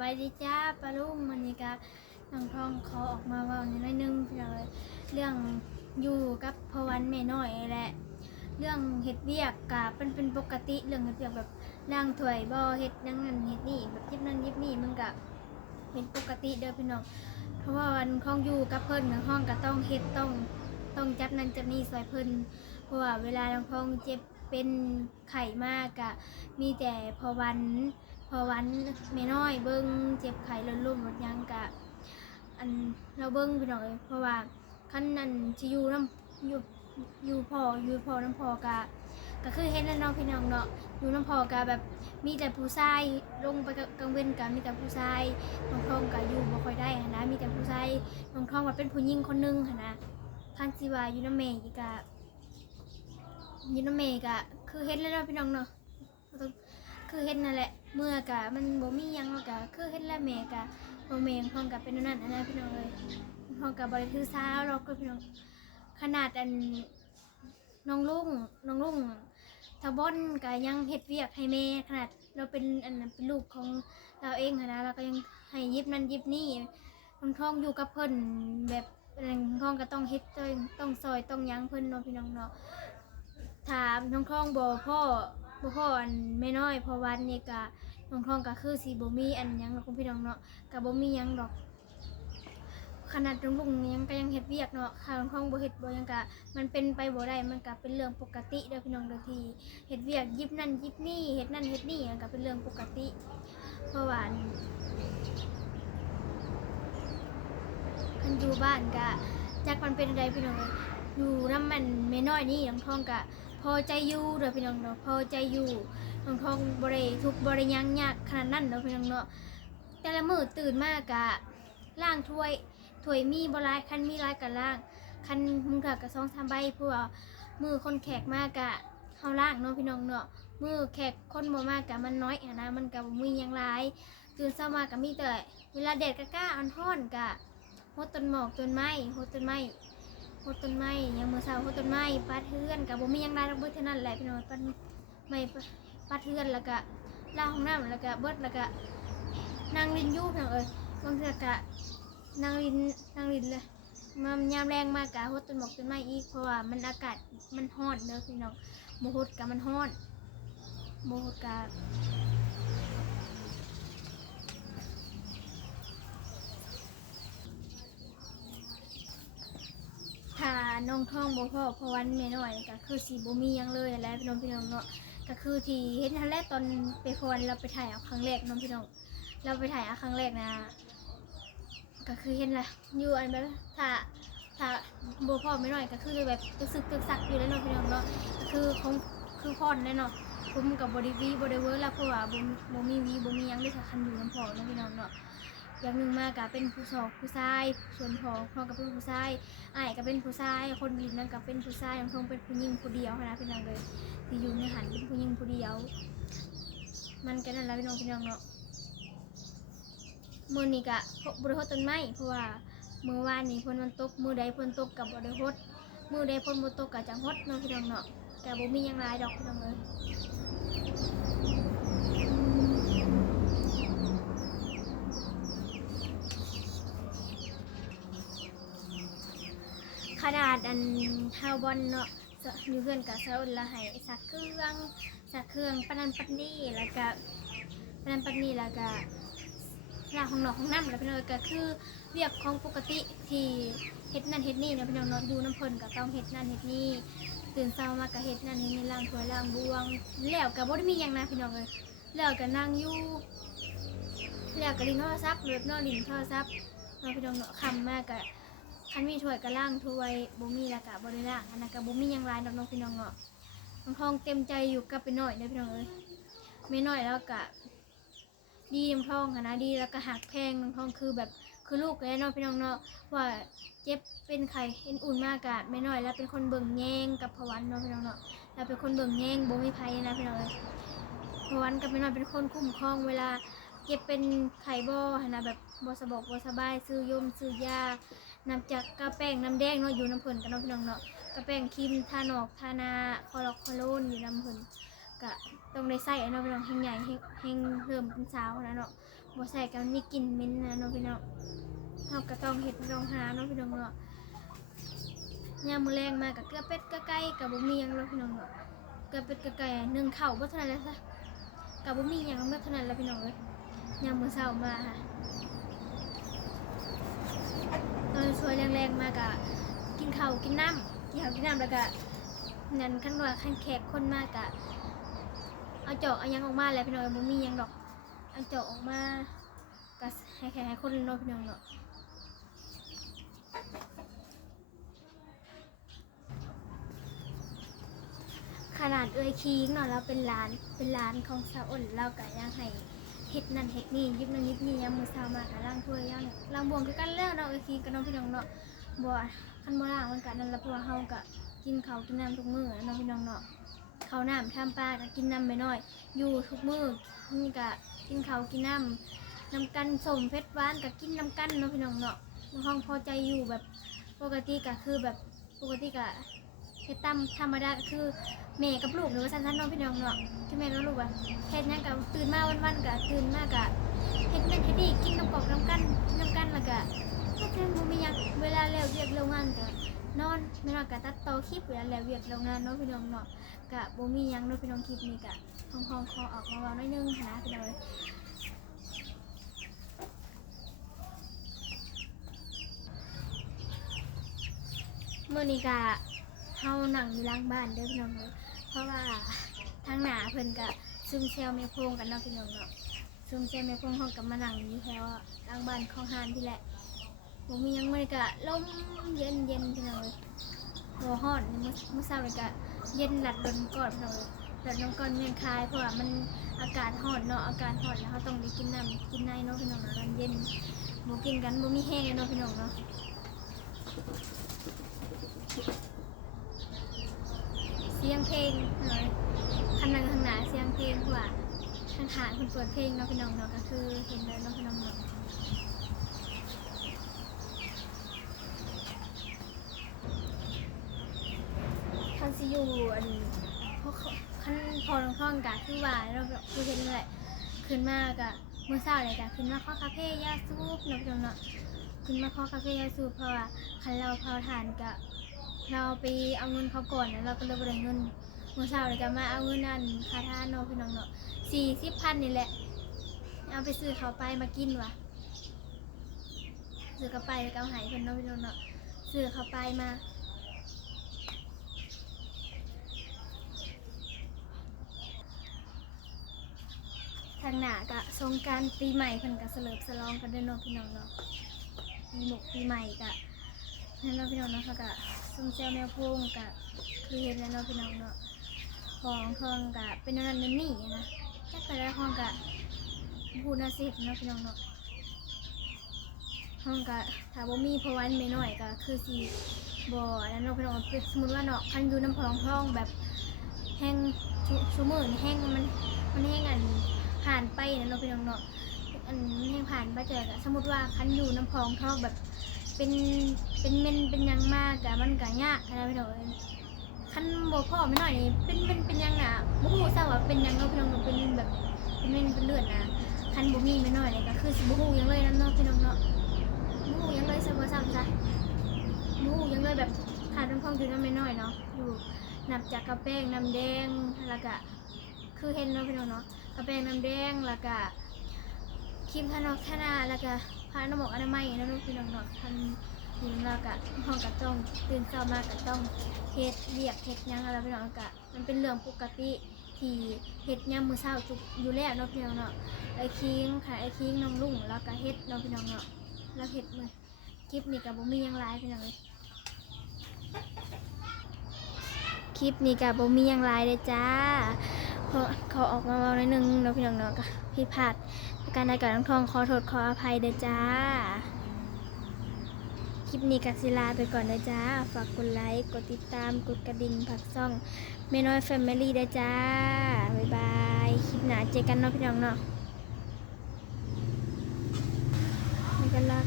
บายดีจ้าปลาลุงมันนี่กะน้องทองเขาออกมาเว่าในน้อยหนึงพี่น้องเลยเรื่องอยู่กับพอวันแม่น้อยแหละเรื่องเฮ็ดเวียกกะเป็นปกติเรื่องเฮ็ดเวียกแบบล้างถ้วยบ่เฮ็ดนั่นนั่นเฮ็ดนี่แบบยิบนั่นยิบนี่มันกะเป็นปกติเด้อพี่น้องเพราะว่าวันของอยู่กับเพิ่นห้องก็ต้องเฮ็ดต้องจับนั่นจับนี่ซอยเพิ่นเพราะว่าเวลาน้องทองเจ็บเป็นไข้มากกะมีแต่พอวันแม่น้อยเบิ่งเจ็บไข้ล้มหมดยังกะอันเราเบิ่งพี่น้องเอ้ยเพราะว่าคันนั้นสิอยู่นำอยู่พอน้ำพอกะคือเฮ็ดแล้วเนาะพี่น้องเนาะอยู่น้ำพอกะแบบมีแต่ผู้ชายลงไปกลางเว้นกะมีแต่ผู้ชายน้องทองกะอยู่บ่ค่อยได้หันนะมีแต่ผู้ชายน้องทองว่าเป็นผู้หญิงคนนึงหันนะคันสิว่าอยู่นำแม่อีกกะอยู่นำแม่กะคือเฮ็ดแล้วเนาะพี่น้องเนาะคือเฮ็ดนั่นแหละเมื่อกะมันบ่มีหยังกะคือเฮ็ดแล้วแม่กะบ่แม่นพร้อมกับเป็นนั่นนะพี่น้องเอ้ยพร้อมกับบ่ได้ถือสาหรอกก็พี่น้องขนาดอันน้องลุงทบอนก็ยังเฮ็ดเวียกให้แม่ขนาดเราเป็นอันนั้นเป็นลูกของเราเองหั้นนะเราก็ยังให้ยิบนั่นยิบนี่น้องทองอยู่กับเพิ่นแบบน้องทองก็ต้องเฮ็ดต้องซอยต้องหยังเพิ่นเนาะพี่น้องเนาะถามน้องทองบ่พ่ออันแม่น้อยพอวันนี่ก็น้องทองก็คือสิบ่มีอันหยังหรอกพี่น้องเนาะก็บ่มีหยังดอกขนาดน้องลุงยังก็ยังเฮ็ดเวียกเนาะข้างห้องบ่เฮ็ดบ่หยังก็มันเป็นไปบ่ได้มันก็เป็นเรื่องปกติเด้อพี่น้องเด้อที่เฮ็ดเวียกยิบนั่นยิบนี่เฮ็ดนั่นเฮ็ดนี่มันก็เป็นเรื่องปกติเพราะว่าคันอยู่บ้านก็จักมันเป็นอะไรพี่น้องเอ้ยอยู่นำมันแม่น้อยนี่น้องทองก็พอใจอยู่เด้อพี่น้องเนาะพอใจอยู่น้องทองบ่ได้ทุกข์บ่ได้หยังยากขนาดนั้นเด้อพี่น้องเนาะแต่ละมื้อตื่นมาก็ล้างถ้วยมีบ่หลายคันมีหลายก็ล้างคันมึงก็ก็2-3ใบเพราะว่ามื้อคนแขกมากก็เฮาล้างเนาะพี่น้องเนาะมื้อแขกคนบ่มาก็มันน้อยนะมันก็บ่มีหยังหลายตื่นเช้ามาก็มีแต่เวลาแดดก็อันร้อนก็รดต้นหมอกต้นไม้รดต้นไม้ยามมื้อเช้ารดต้นไม้ปัดเฮือนก็บ่มีหยังหลายดอกเบิดเท่านั้นแหละพี่น้องปัดไม้ปัดเฮือนแล้วก็ล้างห้องน้ำแล้วก็เบิดแล้วก็นั่งรินอยู่พี่น้องเอ้ยบางเทื่อก็นั่งรินเลยมันยามแรงมากกะรดต้นหมอกต้นไม้อีกเพราะว่ามันอากาศมันร้อนเด้อพี่น้องบ่รดก็มันร้อนบ่รดก็ถ้าน้องท้องบ่พอเพราะวันแม่น้อยก็คือสิบ่มีหยังเลยแหละพี่น้องเนาะก็คือที่เห็นทันแรกตอนไปพรเราไปถ่ายเอาครั้งแรกน้องพี่น้องเราไปถ่ายเอาครั้งแรกนะก็คือเห็นแหละอยู่อันแบบถ้าบ่พอไม่น้อยก็คือแบบตึกซึกตึกซักอยู่แล้วเนาะพี่น้องเนาะก็คือคือพรแน่เนาะผมกับบริวีบริเวอร์แล้วเพราะว่าบ่มีวีบ่มีหยังเลยค่ะคันอยู่น้ำพอเนาะพี่น้องเนาะอย่างหนึ่งมาก็เป็นผู้สาวผู้ชายส่วนพ่อก็เป็นผู้ชายอ้ายก็เป็นผู้ชายคนบินนั่นก็เป็นผู้ชายน้องทงเป็นผู้หญิงผู้เดียวนะพี่น้องเลยที่อยู่ในหันเป็นผู้หญิงผู้เดียวมันก็นั่นแหละพี่น้องเนาะมื้อนี้ก็บ่ได้รดต้นไม้เพราะว่ามื้อวานนี้ฝนมันตกมื้อใดฝนตกก็บ่ได้รดมื้อใดฝนบ่ตกก็จังรดเนาะพี่น้องเนาะแต่บ่มีหยังหลายดอกพี่น้องเอ้ยขนาดอันเฮาบอลเนาะอยู่เพื่อนก็เซาอุ่นละให้ซักเครื่องปานนั้นปานนี้แล้วก็ปานนั้นปานนี้แล้วก็ล้างห้องนอกห้องน้ำแล้วพี่น้องก็คือเรียกของปกติที่เฮ็ดนั่นเฮ็ดนี่นะพี่น้องเนาะอยู่น้ำเพิ่นก็ต้องเฮ็ดนั่นเฮ็ดนี่ตื่นเช้ามาก็เฮ็ดนั่นเฮ็ดนี่ล้างถ้วยล้างบวงแล้วก็บ่ได้มีหยังนะพี่น้องเอ้ยแล้วก็นั่งอยู่แล้วก็เล่นโทรศัพท์แบบนอนเล่นโทรศัพท์เนาะพี่น้องเนาะค่ำมาก็คันมีถ้วยก็ล้างถ้วยบ่มีแล้วก็บ่ได้ล้างอันนั้นก็บ่มีหยังหลายดอกเนาะพี่น้องเนาะน้องทองเต็มใจอยู่กับไปหน่อยเด้อพี่น้องเอ้ยไม่น้อยแล้วก็ดีน้องทองนะดีแล้วก็หักแพงน้องทองคือแบบคือลูกเลยเนาะพี่น้องเนาะว่าเจ็บเป็นไข้เอ็นอุ่นมากะไม่น้อยแล้วเป็นคนเบิ่งแยงกับพวันเนาะพี่น้องเนาะแล้วเป็นคนเบิ่งแยงบ่มีภัยนะพี่น้องเอ้ยพวันกับไม่น้อยเป็นคนคุ้มครองเวลาเจ็บเป็นไข้บ่นะแบบบ่สบายซื้อยาน้ำจากกระแป้งน้ำแดงเนาะอยู่น้ำเพิ่นกันเนาะพี่น้องเนาะกระแป้งครีมทานอกทานาคอโลนอยู่น้ำเพิ่นกะ ต้องได้ใส่เนาะพี่น้องแห้งใหญ่แห้งเริ่มเป็นสาวนะเนาะบ่ใส่ก็มีกลิ่นเหม็นนะเนาะพี่น้องเฮาก็ต้องเฮ็ดต้องหาเนาะพี่น้องเนาะยามมื้อแลงมาก็เกลือเป็ดเกลือไก่ก็บ่มีหยังเนาะพี่น้องเนาะเกลือเป็ดเกลือไก่นึ่งข้าวบ่เท่านั้นแหละซะก็บ่มีหยังเท่านั้นแหละพี่น้องเอ้ยยามมื้อเช้ามาค่ะตอนช่วยแรงๆมาก็กินข้าวกินน้ำแล้วก็นั่นคันว่าคันแขกคนมากก็เอาจอกเอายังออกมาแล้วพี่น้องบ่มียังดอกเอาจอกออกมาก็ให้แขกให้คนเนาะพี่น้องเนาะขนาดคิงเนาะเราเป็นร้านของสาวอ้นเราก็ยังให้เฮ็ดนั่นเฮ็ดนี่ยิบนั่นยิบนี่ยามมื้อเช้ามาก็ล้างถ้วยย่างล้างบวงคือกันแล้วเนาะคิงกับน้องพี่น้องเนาะบ่คันบ่ล้างมันก็นั่นละเพราะว่าเฮาก็กินข้าวกินน้ำทุกมื้อเนาะพี่น้องเนาะข้าวน้ำทำปลาก็กินน้ำไปหน่อยอยู่ทุกมื้อนี่ก็กินข้าวกินน้ำกันสมเผ็ดหวานก็กินน้ำกันเนาะพี่น้องเนาะห้องพอใจอยู่แบบปกติก็คือแบบปกติก็เฮ็ดตามธรรมดาก็คือแม่กับลูกหรือว่าสั้นๆน้องพี่น้องเนาะที่แม่กับลูกอะเฮ็ดหยังก็ตื่นมาวันๆก็ตื่นมาก็เฮ็ดนั่นเฮ็ดนี่กินน้ำกอกน้ำกันแล้วก็เฮ็ดจนบ่มีหยังเวลาแล้วเวียกแล้วงานก็นอนไม่นอนก็ตัดต่อคลิปเวลาแล้วเวียกแล้วงานเนาะพี่น้องเนาะก็บ่มีหยังเนาะพี่น้องคลิปนี้ก็ห้องขอออกมาเว้าหน่อยนึงนะพี่น้องมื้อนี้ก็เฮานั่งอยู่หลังบ้านเด้อพี่น้องเนาะเพราะว่าทางหน้าเพิ่นก็ซุ่มแซวแม่โพงกันเนาะพี่น้องเนาะซุ่มแซวแม่โพงเฮาก็มานั่งอยู่แถวหลังบ้านของหานพี่แหละบ่มีหยังมื้อนี้ก็ลมเย็นพี่น้องบ่ฮ้อนมื้อเช้านี่ก็เย็นหลัดลมก่อนพี่น้องหลัดลมก่อนเมียนคายเพราะว่ามันอากาศร้อนเนาะอากาศร้อนแล้วเฮาต้องได้กินน้ำกินในเนาะพี่น้องเนาะเย็นบ่กินกันบ่มีแห้งเนาะพี่น้องเนาะเสียงเพลงเลยคันนั่งข้างหน้าเสียงเพลงว่าข้างขาคนเปิดเพลงเนาะพี่น้องเนาะก็คือเห็นเลยเนาะพี่น้องเนาะคันซิอยู่อันพวกคันพอลงท่องกะคือว่าเราคือเห็นเลยขึ้นมากะเมื่อเช้าเลยกะขึ้นมาข้อคาเฟ่ยาสูบเนาะพี่น้องเนาะขึ้นมาข้อคาเฟ่ยาสูบเพราะว่าคันเราเผาถ่านกะเราไปเอาเงินเขาก่อนแล้วเราก็เลยบ่ได้เงินเมื่อเช้าเลยก็มาเอาเงินนั่นค่าทานเนาะพี่น้องเนาะ40,000นี่แหละเอาไปซื้อเขาไปมากินวะซื้อเขาไปแล้วก็เอาหายเพิ่นเนาะพี่น้องเนาะซื้อเขาไปมาทางหน้าก็สงกรานต์ปีใหม่เพิ่นก็เสลิมฉลองกันด้วยเนาะพี่น้องเนาะปีใหม่ก็นั่นเนาะพี่น้องเนาะเขาก็ซุ่มแซวแมวโพงก็คือเห็นแล้วเนาะพี่น้องเนาะของทองก็เป็นนั่นนี่นะจักแต่ละห้องก็พูดน่าสิเนาะพี่น้องเนาะห้องก็ถ้าบ่มีพวันไม่น้อยก็คือสิบ่แล้วเนาะพี่น้องสมมุติว่าเนาะคันอยู่น้ำพองทองแบบแห้งชั่วโมงนี่แห้งมันแห้งอันผ่านไปนะเนาะพี่น้องเนาะอันแห้งผ่านไปเจอก็สมมุติว่าคันอยู่น้ำพองทองแบบเป็นเมนเป็นยังมากอะมันก็ยากนะพี่น้องคันบ่พ่อไม่น้อยนี่เป็นยังน่ะบ่ฮู้ซะว่าเป็นยังเนาะพี่น้องเป็นแบบเป็นเมนเป็นเลือดนะคันบ่มีไม่น้อยนี่ก็คือสิบ่ฮู้ยังเลยนั่นเนาะพี่น้องเนาะบ่ฮู้ยังเลยซะบ่ซ้ำซะบ่ฮู้ยังเลยแบบขาดน้ำพองอยู่น้ำไม่น้อยเนาะอยู่นับจากกระแป้งน้ำแดงแล้วก็คือเห็นเนาะพี่น้องเนาะกระแป้งน้ำแดงแล้วก็ครีมทานาแล้วก็ผ้าน้ำหมอกอนามัยนะลูกพี่น้องเนาะทันอยู่แล้วก็ห้องก็ต้องตื่นเช้ามาก็ต้องเฮ็ดเรียกเฮ็ดยังอะไรพี่น้องก็มันเป็นเรื่องปกติที่เฮ็ดยามมื้อเช้าจุกอยู่แล้วเนาะพี่น้องเนาะไอ้คิงค่ะไอ้คิงน้องลุงแล้วก็เฮ็ดเนาะพี่น้องเนาะแล้วเฮ็ดมื้อคลิปนี้ก็บ่มีหยังหลายพี่น้องคลิปนี้ก็บ่มีหยังหลายเด้อจ้าเพราะเขาออกมาเว้าหน่อยนึงเนาะพี่น้องเนาะก็ผิดพลาดการได้กับน้องทองขอโทษขออภัยเด้อจ้าคลิปนี้กัสิลาไปก่อนเด้อจ้าฝากกดไลค์กดติดตามกดกระดิ่งผักซ่องแม่น้อยแฟมิลี่เด้อจ้าบ๊ายบายคลิปหน้าเจอกันเนาะพี่น้องเนาะนี่ก็ลา